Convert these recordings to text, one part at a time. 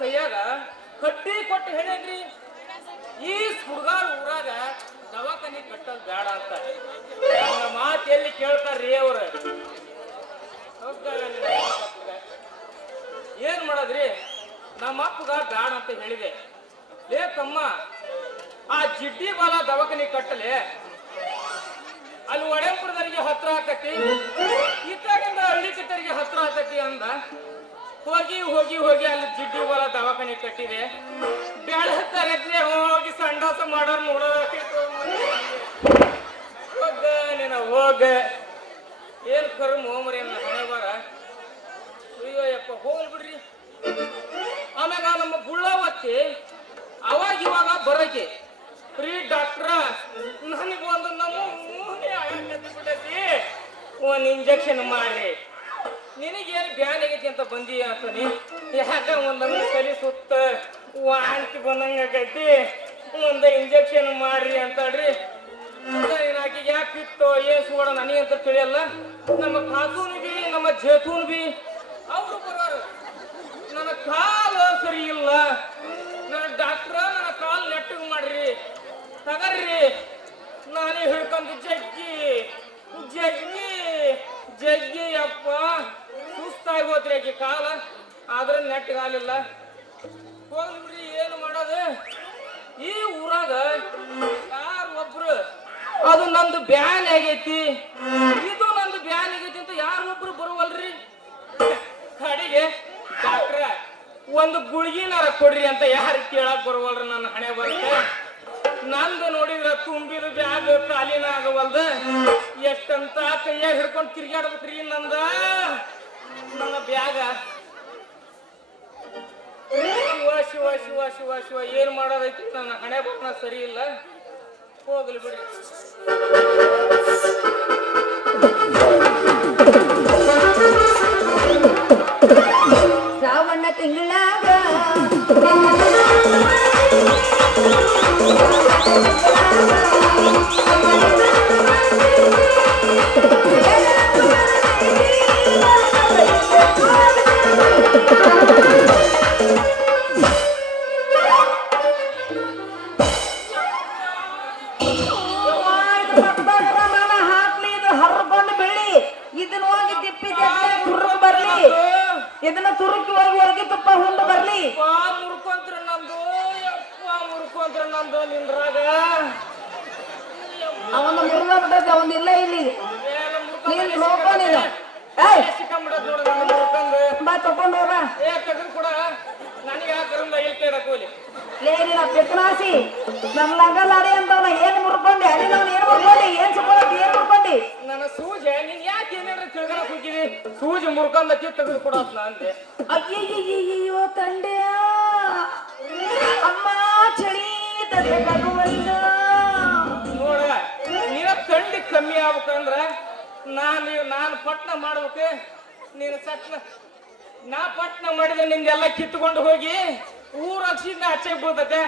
ಕೊಟ್ಟು ಹೇಳಿದ್ರಿ. ಈ ಹುಡುಗಾರ ಊರಾಗ ದವಾಖಾನಿ ಕಟ್ಟೋದು ಬೇಡ ಅಂತ. ಮಾತು ಎಲ್ಲಿ ಕೇಳ್ತಾರ್ರಿ ಅವ್ರ? ಏನ್ ಮಾಡದ್ರಿ? ನಮ್ಮ ಅಪ್ಪಗ ಬೇಡ ಅಂತ ಹೇಳಿದೆ. ಲೇ ತಮ್ಮ, ಆ ಜಿಡ್ಡಿ ಬಾಲ ದವಾಖಾನಿ ಕಟ್ಟಲೆ? ಅಲ್ಲಿ ಒಡೆಂಪುರದವರಿಗೆ ಹತ್ರ ಆಕತಿ ಇತ್ತಾಗಿಂದ ಹಳ್ಳಿ ಕಿತ್ತರಿಗೆ ಹತ್ರ ಆಕತಿ ಅಂದ. ಹೋಗಿ ಹೋಗಿ ಹೋಗಿ ಅಲ್ಲಿ ಜಿಡ್ಡಿ ಬಾಲ ದವಾಖಾನೆ ಕಟ್ಟಿದೆ. ಬೆಳತರಕ್ಕೆ ಹೋಗಿ ಸಂಡಾಸ ಮಾಡೋರು ನೋಡೋದಾಕಿತ್ತು ಹೋಗ ಹೋಗ ಏನ್ ಕರ್ಮ ಹೋಮ್ರಿ ಅನ್ನ ಹಣೆ ಬಾರ. ಅಯ್ಯೋ ಯಪ್ಪ, ಹೋಗ್ಲಿ ಬಿಡ್ರಿ. ಆಮ್ಯಾಗ ನಮ್ಮ ಗುಳ್ಳ ಒತ್ತಿ ಅವಾಗ ಇವಾಗ ಬರಕ್ಕೆ. ಫ್ರೀ ಡಾಕ್ಟ್ರ ನನಗೆ ಒಂದು ನಮೂನೆ ಬಿಟ್ಟೈತಿ ಒಂದು ಇಂಜೆಕ್ಷನ್ ಮಾಡಿ ನಿನಗೇನು ಬ್ಯಾನ್ ಆಗೈತಿ ಅಂತ ಬಂದಿ ಅಂತಾನೆ ಯಾಕ ಒಂದೊಂದು ಸರಿ ಸುತ್ತ ವಾಂತಿ ಬಂದಂಗ ಆಗೈತಿ. ಒಂದ ಇಂಜೆಕ್ಷನ್ ಮಾಡ್ರಿ ಅಂತಾಳ್ರಿ. ಆಕಿಗೆ ಯಾಕೆ ಇತ್ತೋ, ಏನ್ ನನಗೆ ಅಂತ ತಿಳಿಯಲ್ಲ? ನಮ್ಮ ಖಾತೂನ್ ಬಿ, ನಮ್ಮ ಜೇತೂನ್ ಬಿ, ಅವರು ಬರೋರು. ನನ್ನ ಕಾಲು ಸರಿ ಇಲ್ಲ. ನನ್ನ ಡಾಕ್ಟ್ರ ನನ್ನ ಕಾಲು ನೆಟ್ಟಗೆ ಮಾಡ್ರಿ. ತಗರ್ರಿ. ನಾನೇ ಹಿಡ್ಕೊಂಡು ಜಗ್ಗಿ ಜಗ್ಗಿ ಅಪ್ಪ ಸುಸ್ತಾಗಿ ಹೋತ್ರಿ ಆಕಿ ಕಾಲ, ಆದ್ರೆ ನೆಟ್ಟಗಾಲಿಲ್ಲ ಹೋಗ್ಲಿ ಬಿಡ್ರಿ, ಏನು ಮಾಡೋದು? ಈ ಊರಾಗ ಯಾರು ಒಬ್ರು? ಅದು ನಂದು ಬ್ಯಾನ್ ಆಗೈತಿ. ಇದು ನಂದು ಬ್ಯಾನ್ ಆಗೈತಿ ಅಂತ ಯಾರು ಒಬ್ರು ಬರುವಲ್ರಿ? ಕಡೆಗೆ ಡಾಕ್ಟ್ರ, ಒಂದು ಗುಳಿಗಿನಾರ ಕೊಡ್ರಿ ಅಂತ ಯಾರು ಕೇಳಕ್ ಬರುವಲ್ರಿ ನನ್ನ ಹಣೆ ಬರುತ್ತೆ ನಂದು ನೋಡಿದ್ರ ತುಂಬಿದ ಬ್ಯಾಗ್ ಕಾಲಿನ ಆಗವಲ್ದ. ಎಷ್ಟಂತ ಕೈಯಾಗ ಹಿಡ್ಕೊಂಡು ತಿರ್ಗಾಡ್ಬೇಕ್ರಿ ನಂದ? ನನ್ನ ಬ್ಯಾಗ. ಶಿವ ಶಿವ ಶಿವ ಶಿವ ಶಿವ, ಏನ್ ಮಾಡೋದೈತಿ? ನನ್ನ ಹಣೆ ಬರಣ ಸರಿ ಇಲ್ಲ. ಹೋಗ್ಲಿ ಬಿಡ್ರಿ. ನಿಂದ್ರಾಗ? ಅವನ ಮುರುಗ ಬಿಟ್ಟೈತೆ ಅವನ್ ಇಲ್ಲ ಇಲ್ಲಿ. ನೀನ್ ಲೋಕ ನೀನು. ಏಯ್! ಸಿಕ್ಕಂಬಿಡತ್ ನೋಡ ನನ್ನ ಮುರ್ಕಂದು ಬಾ ತಕೊಂಡ್ ಹೋಗ ಏ ತೆಗೆದು ಕೂಡ ನನಗೆ ಯಾಕರಿಂದ ಇಲ್ಲಿ ಕೇಳಕ್ ಹೋಲಿ ಲೇ ನಿನ್ನ ಪಿತ್ನಾಸಿ ನನ್ ಲಂಗಲಾಡಿ ಅಂತವನ ಏನ್ ಮುರ್ಕೊಂಡಿ? ಅಲ್ಲಿ ನಾವು ಏನ್ ಮುರ್ಕೊಂಡಿ? ಏನ್ ಸುಳ್ಳಿ ಏನ್ ಮುರ್ಕೊಂಡಿ? ನನ್ನ ಸೂಜೆ ನೀನ್ ಯಾಕೆ ಏನಾರ ತಿಳ್ಕೊಳಕ್ ಹೋಗಿದಿ? ಸೂಜಿ ಮುರ್ಕೊಂಡತಿ ತೆಗೆದು ಕೊಡತ್ ನಾ ಅಂದೆ. ಅಯ್ಯಯ್ಯೋ ತಂಡೆಯ. ಅಮ್ಮ ಚಳಿ. ತಂದೆ ಭಗವಂತ. ನೋಡ ನೀನ ತಂಡಿ ಕಮ್ಮಿ ಆಗ್ಬೇಕಂದ್ರ ನಾನು ನಾನು ಪಟ್ನ ಮಾಡ್ಬೇಕು. ನೀನು ಸಟ್ನ ನಾ ಪಟ್ನ ಮಾಡಿದ್ರೆ ನಿಂದೆಲ್ಲ ಕಿತ್ಕೊಂಡು ಹೋಗಿ ಊರ ಹಚ್ಚಿಂದ ಆಚೆಗೆ ಬೀಳ್ತೈತೆ.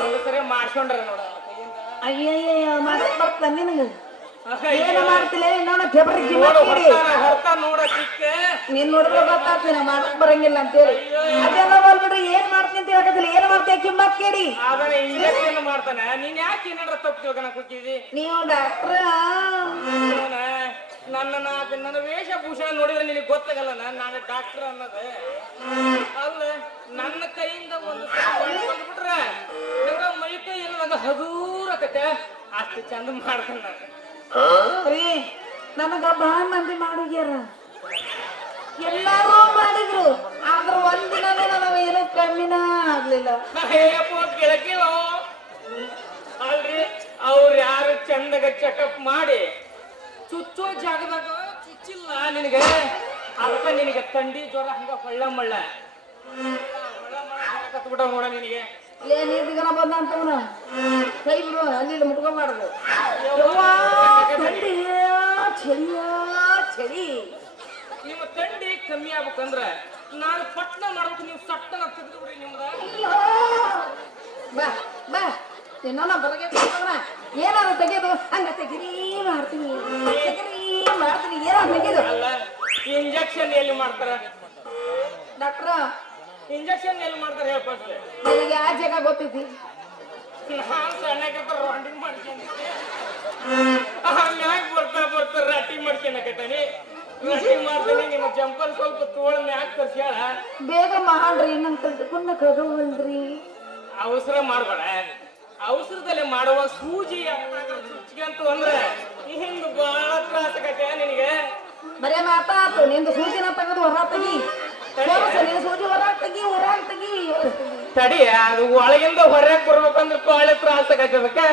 ಒಂದು ಸರಿ ಮಾಡ್ಕೊಂಡ್ರೆ ನೋಡ. ಅಯ್ಯಯ್ಯ ಮಾಡಕ್ ಬರ್ತ ನಿನಗ. ಏನ ಮಾಡ್ತಿಲ್ಲ? ಇನ್ನೊಂದು ಕೆಬ್ರಿ ನೀನ್ ನೋಡಿದ್ರೆ ಗೊತ್ತಾಗ್ತೀನಿ ಮಾಡಕ್ ಬರಂಗಿಲ್ಲ ಅಂತೇಳಿ. ಅದೆಲ್ಲ ಬಂದ್ಬಿಡ್ರಿ ಏನ್ ಮಾಡ್ತೀನಿ ಅಂತ ಹೇಳಕತ್ತಿಲ್ಲ ಏನ್ ಮಾಡ್ತೀಯ? ಕಿಮ್ಮತ್ ಕೇಳಿ. ಇಂಜೆಕ್ಷನ್ ಮಾಡ್ತಾನೆ. ನೀನ್ ಯಾಕೆ ಏನಾರ ತಪ್ಪು ತಿಳ್ಕೊಳಕ್ ಹೋಗಿದಿ ನೀವು ಡಾಕ್ಟ್ರ. ನನ್ನ ನಾ- ನನ್ನ ವೇಷಭೂಷಣ ನೋಡಿದ್ರೆ ನಿನಗೆ ಗೊತ್ತಾಗಲ್ಲ ನಾನು ಡಾಕ್ಟರ್ ಅನ್ನೋದು. ಅಲ್ಲ ನನ್ನ ಕೈಯಿಂದ ಒಂದು ಬಿಟ್ರೆ ಮೈ ಕೈ ಎಲ್ಲ ಹಗೂರಕತೆ ಅಷ್ಟು ಚಂದ ಮಾಡ್ತಾನೆ ನಾನು. ರೀ, ನನಗ ಬಹಳ ಮಂದಿ ಮಾಡೋಗ್ಯಾರ ಎಲ್ಲಾರು ಮಾಡಿದ್ರು, ಆದ್ರ ಒಂದಿನನೂ ನನಗ ಏನು ಕಮ್ಮಿನ ಆಗ್ಲಿಲ್ಲ. ಕೇಳಕಿಲ್ಲ ಅಲ್ರಿ, ಅವ್ರು ಯಾರು ಚಂದಗ ಚೆಕಪ್ ಮಾಡಿ ಚುಚ್ಚೋ ಜಾಗದಾಗ ಚುಚ್ಚಿಲ್ಲ ನಿನಗೆ. ಅದಕ್ಕ ನಿನಗೆ ಥಂಡಿ ಜ್ವರ ಹಂಗ ಹೊಳ್ಳ ಮಳ್ಳ ಕತ್ಬಿಟ್ಟ ನೋಡ ನಿನಗೆ. ಲೇ ನೀರ್ದಿಗನ ಬಂದ ಅಂತವನ ಕೈ ಬಿಡು ಅಲ್ಲಿ ಇಲ್ಲಿ ಮುಟ್ಕೊಂಬಾರ್ದು. ಚಳಿಯ ಚಳಿ ನಿಮ್ಮ ತಂಡಿ ಕಮ್ಮಿ ಆಗ್ಬೇಕಂದ್ರ ನಾನು ಪಟ್ನ ಮಾಡ್ಬೇಕು ನೀವು ಸಟ್ಟನ ಬಿಡ್ರಿ ನಿಮ್ದ ಬಾ ಬಾ. ನಿನ್ನ ಬರಗೆ ಏನಾದ್ರು ತೆಗೆದು ಹಂಗ ತೆಗಿರಿ ಮಾಡ್ತೀನಿ. ತೆಗಿರಿ ಮಾಡ್ತೀನಿ. ಏನಾದ್ರು ತೆಗೆದು. ಇಂಜೆಕ್ಷನ್ ಎಲ್ಲಿ ಮಾಡ್ತಾರ? ಡಾಕ್ಟ್ರ ಇಂಜೆಕ್ಷನ್ ಎಲ್ಲಿ ಮಾಡ್ತಾರೆ ಹೇಳ ಫಸ್ಟ್ ನಿನಗೆ ಯಾವ ಜಾಗ ಗೊತ್ತೈತಿ ನಾನು ಸಣ್ಣಕ್ಕಿರ್ತ ರೌಂಡಿಂಗ್ ಮಾಡ್ಕೊಂಡಿದ್ದೆ ಮ್ಯಾಗ ಬರ್ತಾ ಬರ್ತಾ ರಟ್ಟಿ ಮಾಡ್ಕೊಳಕತ್ತಾನಿ ರಟ್ಟಿ ಮಾಡ್ತಾನೆ ನಿಮ್ಮ ಜಂಪಲ್ ಸ್ವಲ್ಪ ತೋಳ ಮ್ಯಾಗ ಕರ್ಸ್ಯಾಳ ಬೇಗ ಮಾಡ್ರಿ ನಂಗೆ ಕಲ್ತ್ಕೊಂಡ ಕಗವಲ್ರಿ ಅವಸರ ಮಾಡಬೇಡ. ಅವಸರದಲ್ಲಿ ಮಾಡುವ ಸೂಜಿ ಚುಚ್ಕಂತು ಅಂದ್ರೆ ಹಿಂಗ ಬಹಳ ತ್ರಾಸ ಆಗತ್ತೆ ನಿನಗೆ. ಬರೇ ಮಾತಾತು ನಿಂದು ಸೂಜಿನ ತೆಗೆದು ಹೊರ ತೆಗಿ. ಹೊರ ಹೊರ ತಡಿ ಅದು ಒಳಗಿಂದ ಹೊರಗೆ ಬರ್ಬೇಕಂದ್ರೆ ಕಾಳೆ ತ್ರಾಸ ಅದಕ್ಕೆ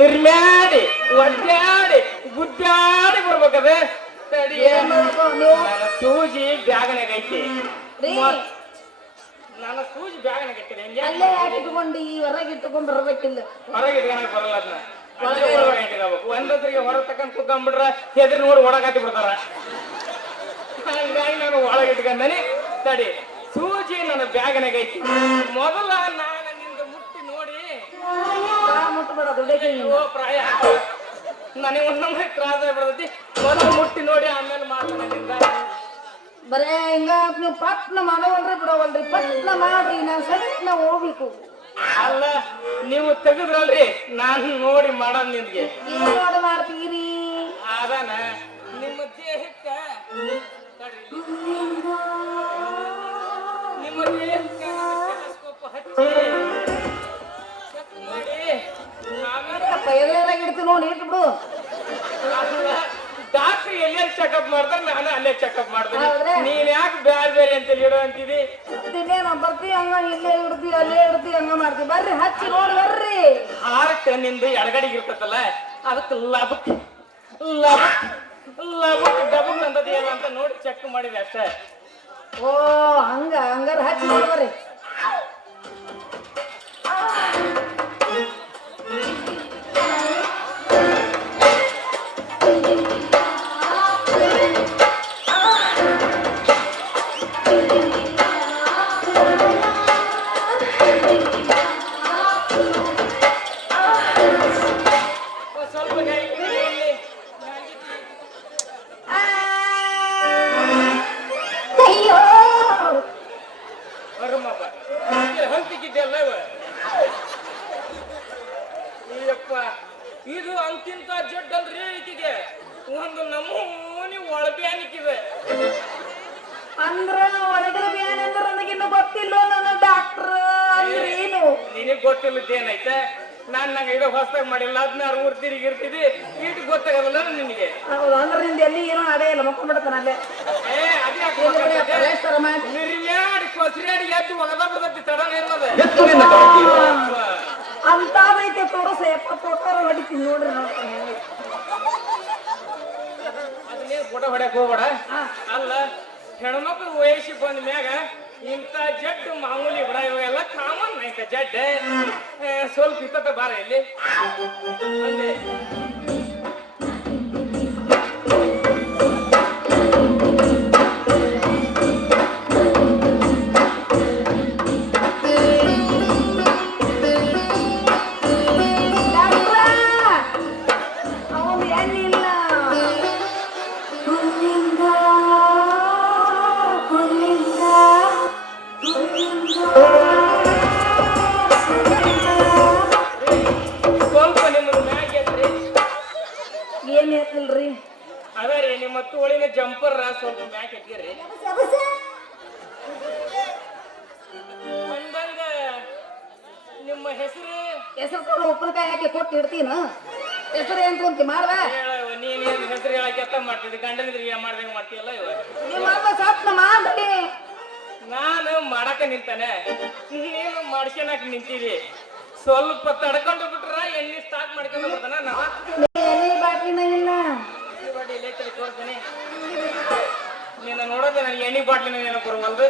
ನಿರ್ಮ್ಯಾಡಿ ಒಡ್ಡಾಡಿ ಗುಡ್ಡಾಡಿ ಬರ್ಬೇಕದ. ತಡಿ. ಸೂಜಿ ಬ್ಯಾಗನಾಗ ಐತಿ. ನನ್ನ ಸೂಜಿ ಬ್ಯಾಗನಾಗ ಐತಿ ಅಲ್ಲೇ ಯಾಕೆ ಈ ಹೊರಗೆ ಇಟ್ಕೊಂಡ್ ಬರ್ಬೇಕಿಲ್ಲ. ಹೊರಗೆ ಇಟ್ಕೊಳಕ್ ಬರಲ್ಲ ಅದನ್ನ. ಒಂದೊಂದ್ರಿಗೆ ಹೊರಗೆ ತಕೊಂಡ್ ಕುತ್ಕೊಂಡ್ಬಿಟ್ರ ಎದುರು ನೋಡಿ ಒಳಗಾತಿ ಬಿಡ್ತಾರ. ಹಂಗಾಗಿ ನಾನು ಒಳಗೆ ಇಟ್ಕೊಂಡನಿ. ತಡಿ ಸೂಜಿ ನನ್ನ ಬ್ಯಾಗನಾಗ ಐತಿ. ಮೊದಲ ನಾನು ನಿಂದು ಮುಟ್ಟಿ ನೋಡಿ. ಅಯ್ಯೋ ಪ್ರಾಯ. ನನಗೆ ಒಂದೊಮ್ಮೆ ತ್ರಾಸ ಆಗ್ಬಿಡ್ತೈತಿ ಮೊದಲು ಮುಟ್ಟಿ ನೋಡಿ ಆಮೇಲೆ ಮಾತಾಡಿದ್ದ ಬರೇ ಹಿಂಗ ನೀವು ಪಟ್ನ ಮಾಡವಲ್ರಿ ಬಿಡವಲ್ರಿ. ಪಟ್ನ ಮಾಡ್ರಿ ನಾ ಸಣ್ಣ ಹೋಗ್ಬೇಕು. ಅಲ್ಲ ನೀವು ತೆಗೆದ್ರಲ್ರಿ. ನಾನು ನೋಡಿ ಮಾಡೋದ್ ನಿಮ್ಗೆ ನೋಡಿ ಮಾಡ್ತೀರಿ. ಅದಾನ. ನಿಮ್ಮ ದೇಹಕ್ಕ. ಹಚ್ಚಿ ಚೆಕ್ ಮಾಡಿ ಆಮೇಲೆ ಪೈಲಾಗಿ ಇಡ್ತೀನಿ ನೋಡಿ ಇಟ್ಟು ಬಿಡು ಡಾಕ್ಟರ್ ಎಲ್ಲೆಲ್ಲಿ ಚೆಕಪ್ ಮಾಡ್ತಾರೆ? ನಾನು ಅಲ್ಲೇ ಚೆಕಪ್ ಮಾಡ್ತೀನಿ. ಹೌದ್ರಾ? ನೀನ್ ಯಾಕೆ ಬ್ಯಾರ್ ಬೇರೆ ಅಂತ ಹೇಳೋ ಅಂತಿದಿ ದಿನೇ ನಾವು ಬರ್ತಿ ಹಂಗ ಇಲ್ಲೇ ಇಡ್ತಿ ಅಲ್ಲೇ ಇಡ್ತೀವಿ ಹಂಗ ಮಾಡ್ತೀವಿ ಬರ್ರಿ ಹಚ್ಚಿ ನೋಡಿ ಬರ್ರಿ. ಹಾರ್ಟ್ ನಿಂದು ಎಡಗಡೆಗೆ ಇರ್ತೈತಲ್ಲ ಅದಕ್ಕೆ ಲಬಕ್ ಲಬಕ್ ಲಬಕ್ ಡಬಕ್ ಅಂತದ ಏನು ಅಂತ ನೋಡಿ ಚೆಕ್ ಮಾಡಿದೆ ಅಷ್ಟೇ. ಓ ಹಂಗ ಹಂಗಾರ ಹಚ್ಚಿ ನೋಡಿ ಬರ್ರಿ. ಒಂದ್ ಗೊತ್ತಿಲ್ಲದೇನೈತೆ? ನಾನ್ ನಂಗೆ ಇದು ಹೊಸದಾಗಿ ಮಾಡಿಲ್ಲ ಹದಿನಾರು ಊರ್ ತಿರುಗಿ ಇರ್ತಿದ್ದಿ ಈಟ್ ಗೊತ್ತಾಗಲ್ಲ ನಿನಗೆ. ಹೌದು ಅಂದ್ರೆ ನಿಂದ ಎಲ್ಲಿ ಏನೋ ಅಡೇ ಇಲ್ಲ ಮಕ್ಕೊಂಡ್ಬಿಡ್ತಾನ ಅಲ್ಲೇ. ಏ ಅದ್ಯಾಕ್ ಇಲ್ಲಿ ಬಿಡಿ, ಗೊತ್ತಾಗ್ತದೆ? ಪರೇಶ್ವರ ಮಾಡಿ ನಿರ್ಮ್ಯಾಡಿ ಕೊಸ್ರ್ಯಾಡಿ ಎದ್ದು ಒಗದ ಬಿಡ್ತೈತಿ ತಡನ ಇಲ್ಲದ ಅಂತಾದೈತೆ ತೋರಸ ಎಪ್ಪ ಫೋಟೋ ಹೊಡಿತೀನಿ ನೋಡ್ರಿ ನೋಡ್ತೀನಿ ಹೆಂಗೆ. ಅದನ್ನೇ ಫೋಟೋ ಹೊಡ್ಯಾಕ್ ಹೋಗ್ಬೇಡ. ಹಾ. ಅಲ್ಲ ಹೆಣ್ಮಕ್ಳು ವಯಸ್ಸಿ ಬಂದ ಮ್ಯಾಗ ಇಂಥ ಜಡ್ಡು ಮಾಮೂಲಿ ಬಿಡ ಎಲ್ಲ ಕಾಮನ್ ಆಯ್ತಾ ಜಡ್ಡೆ. ಸ್ವಲ್ಪ ಇತ್ತ ಬಾರ ಇಲ್ಲಿ. ಮಾಡ್ತೀಯಲ್ಲ ಇವ. ನಿಮ್ಮ ನಾನು ಮಾಡಕ ನಿಂತಾನೆ. ನೀನು ಮಾಡ್ಸ್ಕೊಳಕ್ ನಿಂತಿದಿ ಸ್ವಲ್ಪ ತಡ್ಕೊಂಡು ಬಿಟ್ರ ಎಣ್ಣೆ ಸ್ಟಾರ್ಟ್ ಮಾಡ್ಕೊಂಡು ಬರ್ತಾನ ನಾ ಎಲೆ ಬಾಟ್ಲಿನ ಇಲ್ಲ. ಬಾಡಿ ಇಲ್ಲೇ ತಲೆ ತೋರ್ಸ್ತೀನಿ. ನೀನು ನೋಡೋದು ನನಗೆ ಎಣ್ಣೆ ಬಾಟ್ಲಿನ ಏನೋ ಬರುವಲ್ದು.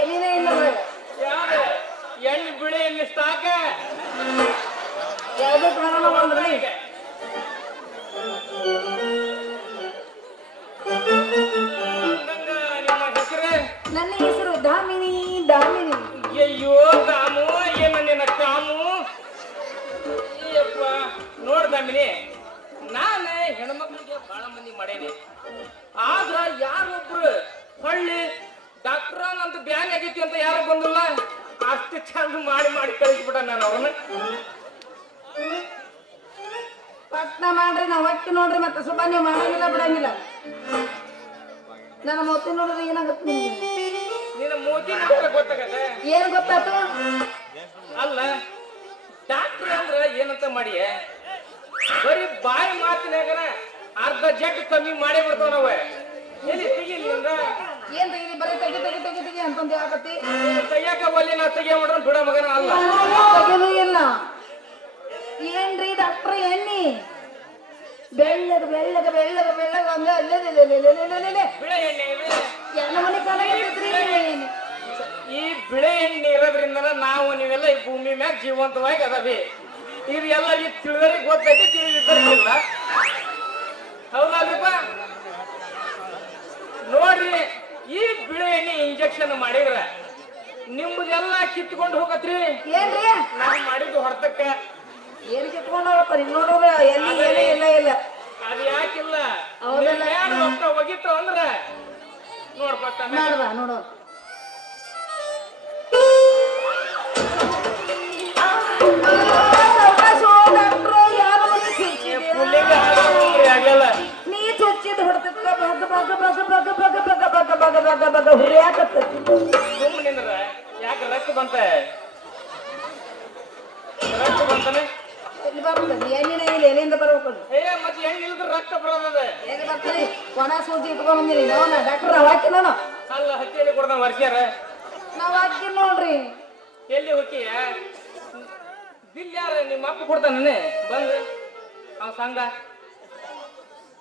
ಎಲಿನ ಇಲ್ಲ ಎಣ್ಣೆ ಬಿಳಿ ಎಣ್ಣೆ ಸ್ಟಾಕ್ ಯಾವ್ದು ಕಾರಣ ಬಂದ್ರಿ. ನನ್ನ ಹೆಸರು ದಾಮಿನಿ ದಾಮಿನಿ. ಅಯ್ಯೋ ದಾಮು ಏನ ನಿನ್ನ ಕಾಮು. ಅಯ್ಯಪ್ಪ ನೋಡ್ದಾಮಿನಿ ನಾನು ಹೆಣ್ಮಕ್ಳಿಗೆ ಬಹಳ ಮಂದಿ ಮಾಡೇನಿ. ಆದ್ರ ಯಾರೊಬ್ರು ಹೊಳ್ಳಿ ಡಾಕ್ಟರ್ ನಂದು ಬ್ಯಾನ್ ಆಗೈತಿ ಅಂತ ಯಾರು ಬಂದಿಲ್ಲ? ಅಷ್ಟು ಚಂದ ಮಾಡಿ ಮಾಡಿ ಕಳಿಸ್ಬಿಟ್ಟ ನಾನು ಅವನ ಪಟ್ನ ಮಾಡ್ರಿ ನಾವು ಹೊಕ್ಕಿ ನೋಡ್ರಿ ಮತ್ತೆ ಸುಬ್ಬ ನೀವು ಮಾಡಂಗಿಲ್ಲ ಬಿಡಂಗಿಲ್ಲ. ನನ್ನ ಮತ್ತೆ ನೋಡಿದ್ರೆ ಏನಾಗುತ್ತೆ ನಿಮ್ಗೆ? ನಿನ್ನ ಮೋದಿ ಮಾತ್ರ ಗೊತ್ತಾಗತ್ತೆ? ಏನ್ ಗೊತ್ತಾತು? ಅಲ್ಲ ಡಾಕ್ಟರ್ ಅಂದ್ರ ಏನಂತ ಮಾಡಿ ಬರೀ ಬಾಯಿ ಮಾತಿನಾಗನ ಅರ್ಧ ಜಗ್ ಕಮ್ಮಿ ಮಾಡೇ ಬಿಡ್ತಾವ ನಾವ. ಎಲ್ಲಿ ತೆಗಿಲಿಂದ ಏನ್ ತೆಗಿಲಿ? ಬರೀ ತೆಗಿ ತೆಗಿ ತೆಗಿ ತೆಗಿ ಅಂತಂದು ಯಾಕತ್ತಿ ತೆಗಿಯಕ ಒಲ್ಲಿ ನಾ ತೆಗಿಯ ಮಾಡ್ರ ಬಿಡ ಮಗನ ಅಲ್ಲ ಏನ್ರಿ ಡಾಕ್ಟ್ರ ಎಣ್ಣಿ ಬೆಳ್ಳಗ ಬೆಳ್ಳಗ ಬೆಳ್ಳಗ ಬೆಳ್ಳಗ ಹಂಗ ಅಲ್ಲೇ ಬಿಳೆ ಎಣ್ಣೆ ಇಲ್ಲ ಎಲ್ಲ ಮನೆ ಕಾಲ ಈ ಬಿಳೆ ಎಣ್ಣೆ ಇರೋದ್ರಿಂದ ನಾವು ನೀವೆಲ್ಲ ಈ ಭೂಮಿ ಮ್ಯಾಗ ಜೀವಂತವಾಗಿ ಅದಾವೆ. ಇದು ಈ ತಿಳಿದರಿಗೆ ಗೊತ್ತೈತಿ ತಿಳಿದಿದ್ದಿಲ್ಲ ಹೌದಲ್ರಿಪ್ಪ? ನೋಡ್ರಿ ಈ ಬಿಳೆ ಎಣ್ಣೆ ಇಂಜೆಕ್ಷನ್ ಮಾಡಿದ್ರ ನಿಮ್ದೆಲ್ಲ ಕಿತ್ಕೊಂಡು ಹೋಗತ್ರಿ. ಏನ್ರಿ? ನಾವು ಮಾಡಿದ್ದು ಹೊರತಕ್ಕ. ಏನ್ ಕಿತ್ಕೊಂಡು ಪರಿ ನೋಡೋರು ಎಲ್ಲಿ ಏನೇ ಇಲ್ಲ ಇಲ್ಲ ಅದು ಯಾಕಿಲ್ಲ ಹೌದಲ್ಲ? ಒಟ್ಟ ಒಗಿತು ಅಂದ್ರ ತಮ್ಮ ಮಾಡ್ದ ನೋಡು ನೀ ಚುಚ್ಚಿದ್ ಹೊಡ್ತಿದ್ದ ಬಗ ಬಗ ಬಗ ಬಗ ಬಗ ಬಗ ಬಗ ಬಗ ಬಗ ಬಗ ಹುರಿಯಾಕತ್ತೈತಿ ಸುಮ್ಮನಿಂದ್ರ ಯಾಕೆ ರಕ್ತ ಬಂತ ರಕ್ತ ಬಂತಾನೆ ಎಲ್ಲಿ ಬರ್ತದೆ ಎಣ್ಣಿನ ಇಲ್ಲ? ಎಲ್ಲಿಂದ ಬರ್ಬೇಕು ಏ ಮತ್ತೆ ಹೆಂಗ್ ಇಲ್ದ್ರ ರಕ್ತ ಬರೋದದ? ಹೇಗೆ ಬರ್ತದೆ ಒಣ ಸೂಜಿ ಇಟ್ಕೊಂಡ್ ಬಂದಿರಿ. ಡಾಕ್ಟರ್ ಹಾಕಿ ನಾನು. ಅಲ್ಲ ಹತ್ತಿಯಲ್ಲಿ ಕೊಡ್ದ ವರ್ಷಾರ ನಾವ್ ಹಾಕಿ ನೋಡ್ರಿ. ಎಲ್ಲಿ ಹೋಗಿಯ ಬಿಲ್ ಯಾರ? ನಿಮ್ಮ ಅಪ್ಪ ಕೊಡ್ತಾನೆ ಬಂದು ಅವ ಸಂಘ.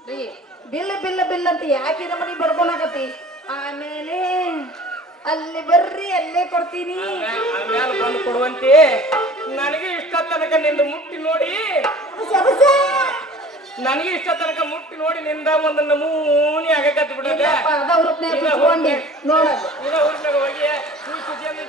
ರೀ ಬಿಲ್ ಬಿಲ್ ಬಿಲ್ ಅಂತ ಯಾಕೆ ಮನಿ ಬಡ್ಕೊಳಕತ್ತಿ ಆಮೇಲೆ ಅಲ್ಲಿ ಬರ್ರಿ ಅಲ್ಲೇ ಕೊಡ್ತೀನಿ. ಬಂದು ಕೊಡುವಂತೆ. ನನಗೆ ಇಷ್ಟ ತನಕ ನಿಂದ ಮುಟ್ಟಿ ನೋಡಿ. ನನಗೆ ಇಷ್ಟ ತನಕ ಮುಟ್ಟಿ ನೋಡಿ ನಿಂದ ಒಂದು ನಮೂನಿ ಆಗಕತ್ತು ಬಿಡದೆ. ಹುಡುಗ ಹೋಗಿ ನೀ ಕುಜಿಯನ್ನು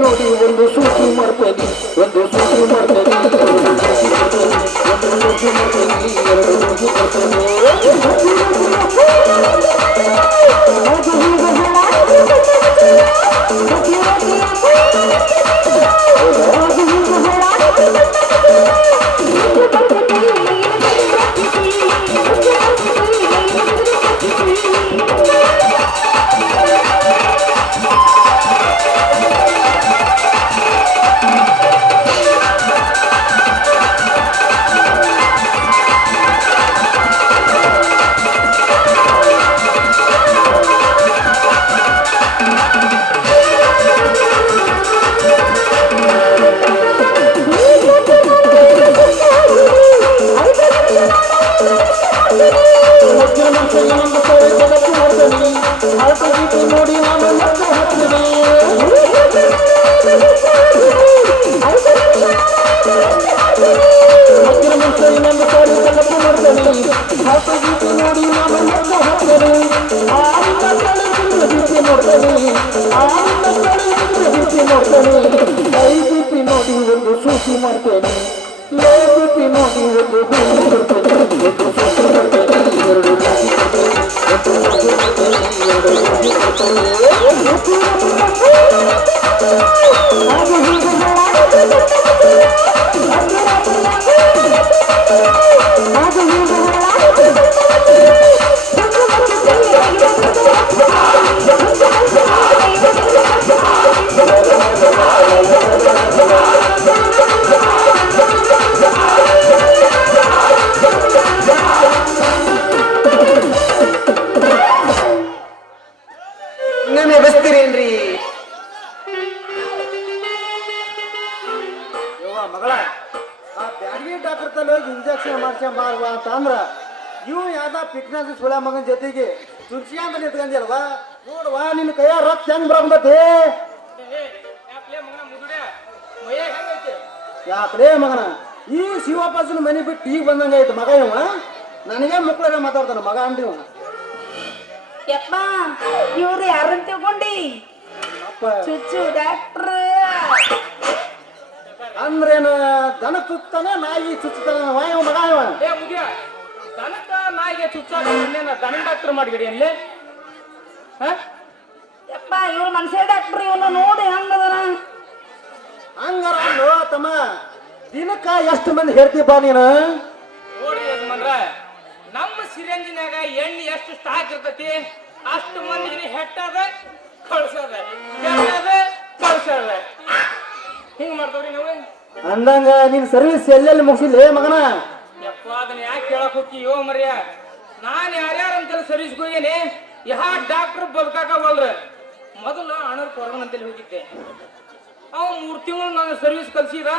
ನೋಡಿ ಒಂದು ಸೂಚಿ ಮಾಡ್ತೇನೆ ಮಗಳ ಆ ಬ್ಯಾಡಗಿ ಡಾಕ್ಟರ್ ತಲೆಗೆ ಇಂಜೆಕ್ಷನ್ ಮಾಡ್ಸ್ಯ ಅಂತ ಅಂದ್ರ ಇವ್ ಯಾವ್ದ ಫಿಟ್ನೆಸ್ ಸುಳ ಮಗನ ಜೊತೆಗೆ ಅಂತ ನಿಂತ್ಕೊಂಡ್ಯಲ್ವಾ? ನೋಡ್ವಾ ನಿನ್ನ ಕೈಯ ರಕ್ತ ಹೆಂಗ್ ಬರಂಬತ್ತೆ ಯಾಕಲೇ ಮಗನ ಈ ಶಿವಪ್ಪಸನ ಮನೆ ಬಿಟ್ಟು ಈಗ ಬಂದಂಗೆ ಮಗ ಇವ? ನನಗೆ ಮಕ್ಕಳ ಮಾತಾಡ್ತಾನ ಮಗ ಅಂಡಿ ಯಪ್ಪ ಇವ್ರು ಯಾರನ್ನ ತಿಳ್ಕೊಂಡಿ? ಚುಚ್ಚು ಡಾಕ್ಟ್ರ. ಅಂದ್ರೇನ ದನ ಸುತ್ತನ ನಾಯಿ ಚುಚ್ಚತನ ವಾಯ ಮಗ ಏ ಮುಗಿಯ. ದನಕ್ಕ ನಾಯಿಗೆ ಚುಚ್ಚಾಕ ಇನ್ನೇನ ದನ ಡಾಕ್ಟರ್ ಮಾಡಿಗಡಿ ಅಲ್ಲಿ ಹಾ? ಯಪ್ಪ ಇವ್ರು ಮನುಷ್ಯ ಡಾಕ್ಟ್ರ್ ಇವನು ನೋಡಿ ಹಂಗದನ? ಹಂಗಾರ ಅಲ್ಲೋ ತಮ್ಮ ದಿನಕ್ಕ ಎಷ್ಟು ಮಂದಿ ಹೇಳ್ತೀಪ್ಪ ನೀನು? ನೋಡಿ ಯಜಮಾನ್ರ ನಮ್ಮ ಸಿರಂಜಿನಾಗ ಎಣ್ಣೆ ಎಷ್ಟು ಸ್ಟಾಕ್ ಇರ್ತೈತಿ ಅಷ್ಟು ಮಂದಿಗೆ ಹೆಟ್ಟದ ಕಳ್ಸದ. ಹೆಟ್ಟದ ಕಳ್ಸದ. ಹಿಂಗ್ ಮಾಡ್ತಾವ್ರಿ ನಾವು? ಅಂದಂಗ ನಿನ್ ಸರ್ವಿಸ್ ಎಲ್ಲೆಲ್ಲಿ ಮುಗಿಸಿಲ್ಲ? ಮಗನ? ಯಪ್ಪ ಅದನ್ನ ಯಾಕೆ ಕೇಳಕ್ ಹೋಗ್ತೀಯೋ ಮರ್ಯ. ನಾನ್ ಯಾರ್ಯಾರ ಅಂತೇಳಿ ಸರ್ವಿಸ್ ಹೋಗೇನಿ ಯಾ ಡಾಕ್ಟರ್ ಬದುಕಾಕ ಬಲ್ರ ಮೊದಲು ಅಣ್ಣರ್ ಕೊರಗನ್ ಅಂತೇಳಿ ಹೋಗಿದ್ದೆ. ಅವ ಮೂರ್ ತಿಂಗಳು ನನ್ನ ಸರ್ವಿಸ್ ಕಲ್ಸಿದ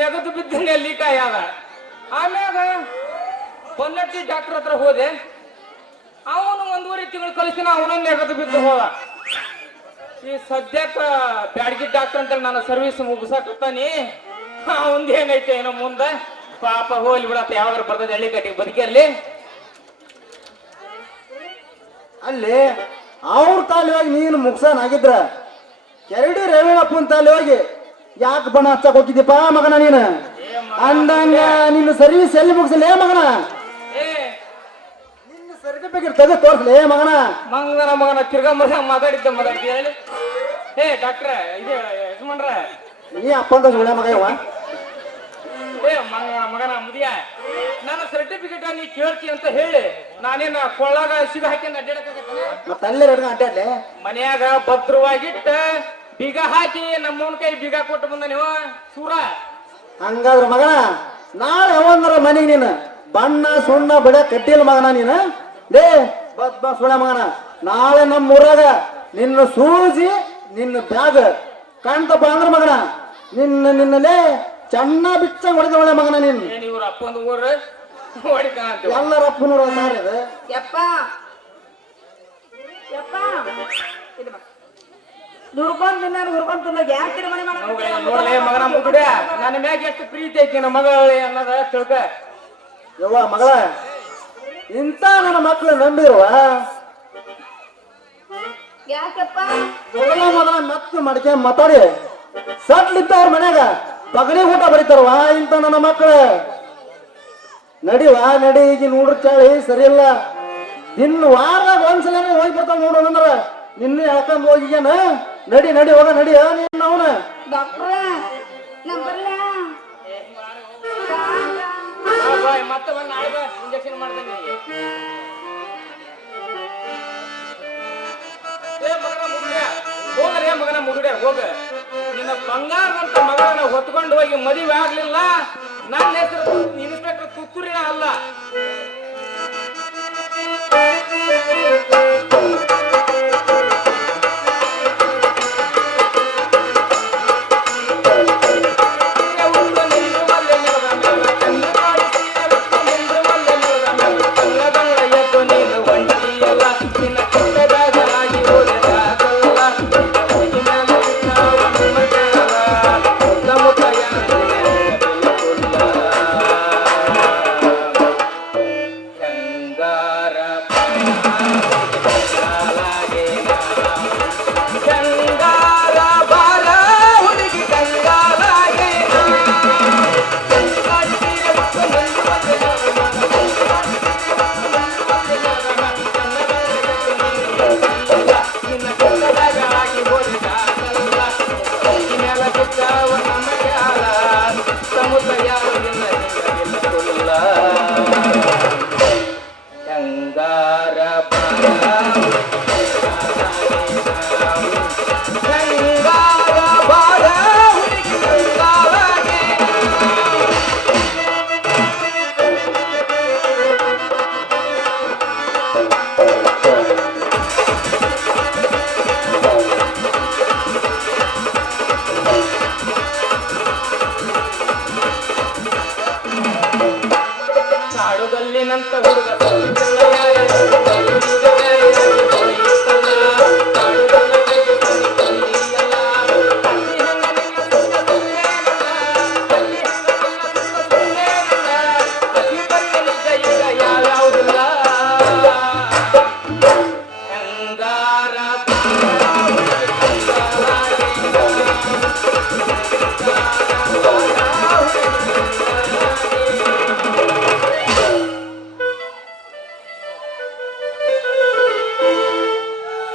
ನೆಗದು ಬಿದ್ದನೆ ಲೀಕ್ ಅದ ಆಮ್ಯಾಗ ಪೊನ್ನಟ್ಟಿ ಡಾಕ್ಟರ್ ಹತ್ರ ಹೋದೆ. ಅವನು ಒಂದೂವರೆ ತಿಂಗಳು ಕಲಿಸಿ ಅವನ ನೆಗದು ಬಿದ್ದು ಹೋದ. ಈ ಸದ್ಯಕ್ಕ ಬ್ಯಾಡಗಿ ಡಾಕ್ಟರ್ ಅಂತ ನನ್ನ ಸರ್ವಿಸ್ ಮುಗಿಸಾಕತ್ತಾನಿ. ಒಂದ್ ಹೆಂಗೈತೆ ಏನೋ ಮುಂದ. ಪಾಪ ಹೋಗ್ಲಿ ಬಿಡತ್ತ ಯಾವ್ದಾರು ಬರ್ತದೆ ಹಳ್ಳಿ ಕಟ್ಟಿಗೆ ಬದುಕಿರ್ಲಿ ಅಲ್ಲಿ ಅವ್ರ ತಾಲಿ ಹೋಗಿ ನೀನು ಮುಗ್ಸಾನ್ ಆಗಿದ್ರ. ಕೆರಡಿ ರೇವಣಪ್ಪನ ತಾಲಿ ಹೋಗಿ ಯಾಕೆ ಬಣ್ಣ ಹಚ್ಚಕ್ ಹೋಗಿದ್ದೀಪ ಮಗನ ನೀನು? ಅಂದಂಗ ನಿನ್ನ ಸರ್ವಿಸ್ ಎಲ್ಲಿ ಮುಗಿಸಲೇ ಮಗನ? ತೆಗೆದು ತೋರ್ಸ್ಲೇ ಮಗನ. ಮಂಗನ ಮಗನ ತಿರ್ಗಾ ಮಗ ಮಾತಾಡಿದ್ದ ಮಾತಾಡ್ತಿ ಹೇಳಿ. ಏ ಡಾಕ್ಟ್ರ ಇದು ಯಜಮಾನ್ರ. ನೀ ಅಪ್ಪಂದ ಸುಳ್ಳೆ ಮಗ ಇವ. ಏ ಮಂಗನ ಮಗನ ಮುದಿಯ ನನ್ನ ಸರ್ಟಿಫಿಕೇಟ್ ನೀ ಕೇಳ್ತಿ ಅಂತ ಹೇಳಿ ನಾನೇನ ಕೊಳ್ಳಾಗ ಸಿಗ ಹಾಕಿ ಅಡ್ಡಾಡ್ಲಿ ಮತ್ತೆ ಅಲ್ಲೇ ಅಡ್ಡಾಡ್ಲೆ ಮನ್ಯಾಗ ಭದ್ರವಾಗಿಟ್ಟ ಬೀಗ ಹಾಕಿ ನಮ್ಮವನ ಕೈ ಬೀಗ ಕೊಟ್ಟು ಬಂದ ನೀವು ಸೂರ? ಹಂಗಾದ್ರ ಮಗನ ನಾಳೆ ಯಾವಂದ್ರ ಮನೆಗೆ ನೀನು ಬಣ್ಣ ಸುಣ್ಣ ಬಡ ಕಟ್ಟಿಲ್ಲ ಮಗನ ನೀನು. ಲೇ ಬಸ್ ಬಸ್ ಸುಳ್ಳ ಮಗನ. ನಾಳೆ ನಮ್ಮ ಊರಾಗ ನಿನ್ನ ಸೂಜಿ ನಿನ್ನ ಬ್ಯಾಗ್ ಕಾಣ್ತಪ್ಪ ಅಂದ್ರ ಮಗನ. ನಿನ್ನ ನಿನ್ನಲೇ ಚೆನ್ನ ಬಿಚ್ಚ ಹೊಡೆದ ಒಳ್ಳೆ ಮಗನ ನಿನ್. ಏನ್ ಇವ್ರ ಅಪ್ಪಂದು ಊರ? ಎಲ್ಲರ ಅಪ್ಪನೂರ ಯಪ್ಪ. ಯಪ್ಪ. ದುರ್ಕೊಂಡ್ ತಿನ್ನಾರ ದುರ್ಕೊಂಡ್ ತಿನ್ನಾಗ ಯಾಕೆ ನೋಡಲೇ ಮಗನ ಮುಗುಡ ನನ್ನ ಮ್ಯಾಗ ಎಷ್ಟು ಪ್ರೀತಿ ಐತಿ ನಮ್ಮ ಮಗಳ ಅನ್ನೋದ ತಿಳ್ಕ. ಯವ್ವ ಮಗಳ ಇಂಥ ನನ್ನ ಮಕ್ಕಳು ನಂಬಿರುವ ಯಾಕಪ್ಪ? ಮೊದಲ ಮೊದಲ ಮೆತ್ತ ಮಡಿಕೆ ಮಾತಾಡಿ ಸಟ್ಲಿತ್ತ ಅವ್ರ ಮನ್ಯಾಗ ಪಗಡಿ ಊಟ ಬರೀತಾರವ ಇಂತ ನನ್ನ ಮಕ್ಕಳು ನಡಿವಾ ನಡಿ ಈಗ ನೋಡ್ರ ಚಾಳಿ ಸರಿ ಇಲ್ಲ ಇನ್ನು ವಾರದಾಗ ಒಂದ್ಸಲ ಹೋಗಿ ಬರ್ತಾವ ನೋಡು ಅಂದ್ರ ನಿನ್ನೆ ಹೇಳ್ಕೊಂಡ್ ಹೋಗಿಗೇನ ನಡಿ ನಡಿ ಹೋಗ ನಡಿ ನೀನ್ ಅವನ? ಡಾಕ್ಟ್ರ ಮತ್ತೆ ಬಂದ್ ನಾಳೆ ಇಂಜೆಕ್ಷನ್ ಮಾಡ್ತೇನೆ ಏ ಮಗನ ಮಗನ ಮುಗುಡ ಹೋಗ. ನಿನ್ನ ಬಂಗಾರದಂತ ಮಗಳನ್ನ ಹೊತ್ಕೊಂಡು ಹೋಗಿ ಮದುವೆ ಆಗ್ಲಿಲ್ಲ. ನನ್ನ ಹೆಸರು ಇನ್ಸ್ಪೆಕ್ಟರ್ ತುತ್ತೂರಿನ ಅಲ್ಲ.